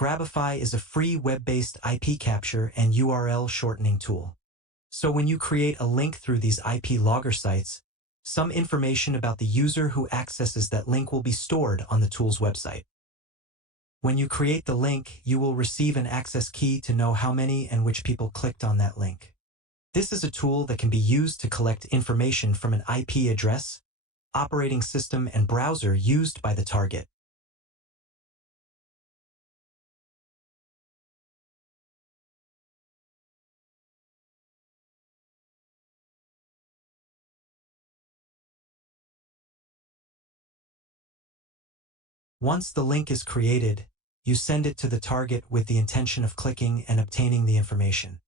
Grabify is a free web-based IP capture and URL shortening tool. So when you create a link through these IP logger sites, some information about the user who accesses that link will be stored on the tool's website. When you create the link, you will receive an access key to know how many and which people clicked on that link. This is a tool that can be used to collect information from an IP address, operating system, and browser used by the target. Once the link is created, you send it to the target with the intention of clicking and obtaining the information.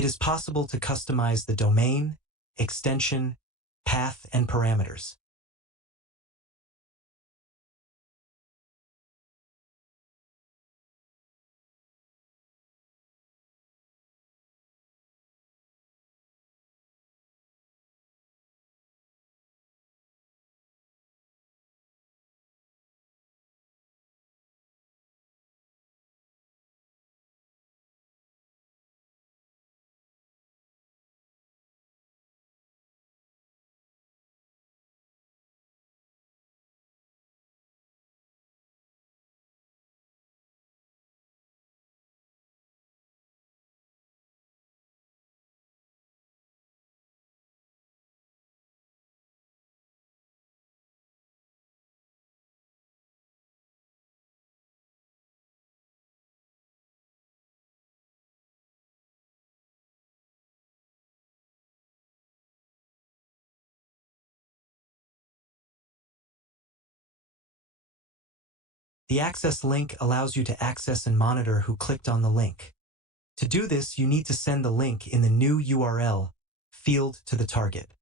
It is possible to customize the domain, extension, path, and parameters. The access link allows you to access and monitor who clicked on the link. To do this, you need to send the link in the new URL field to the target.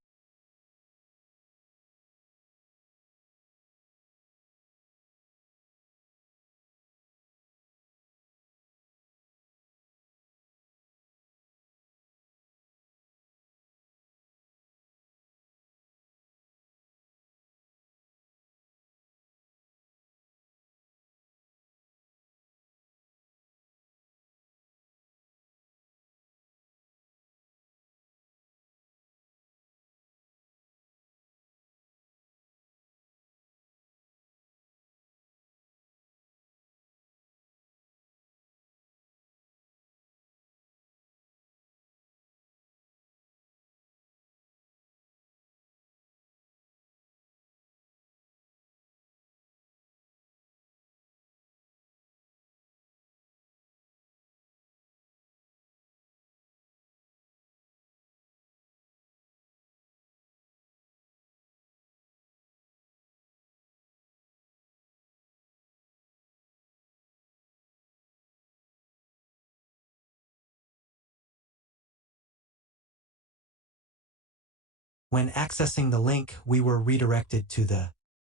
When accessing the link, we were redirected to the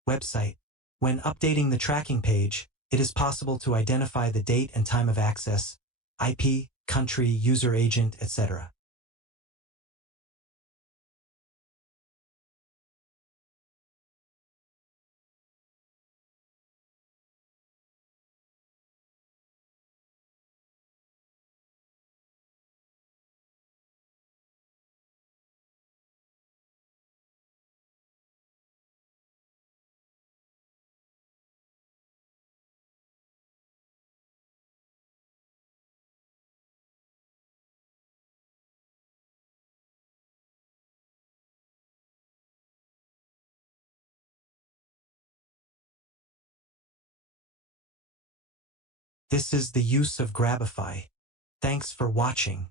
website. When updating the tracking page, it is possible to identify the date and time of access, IP, country, user agent, etc. This is the use of Grabify. Thanks for watching.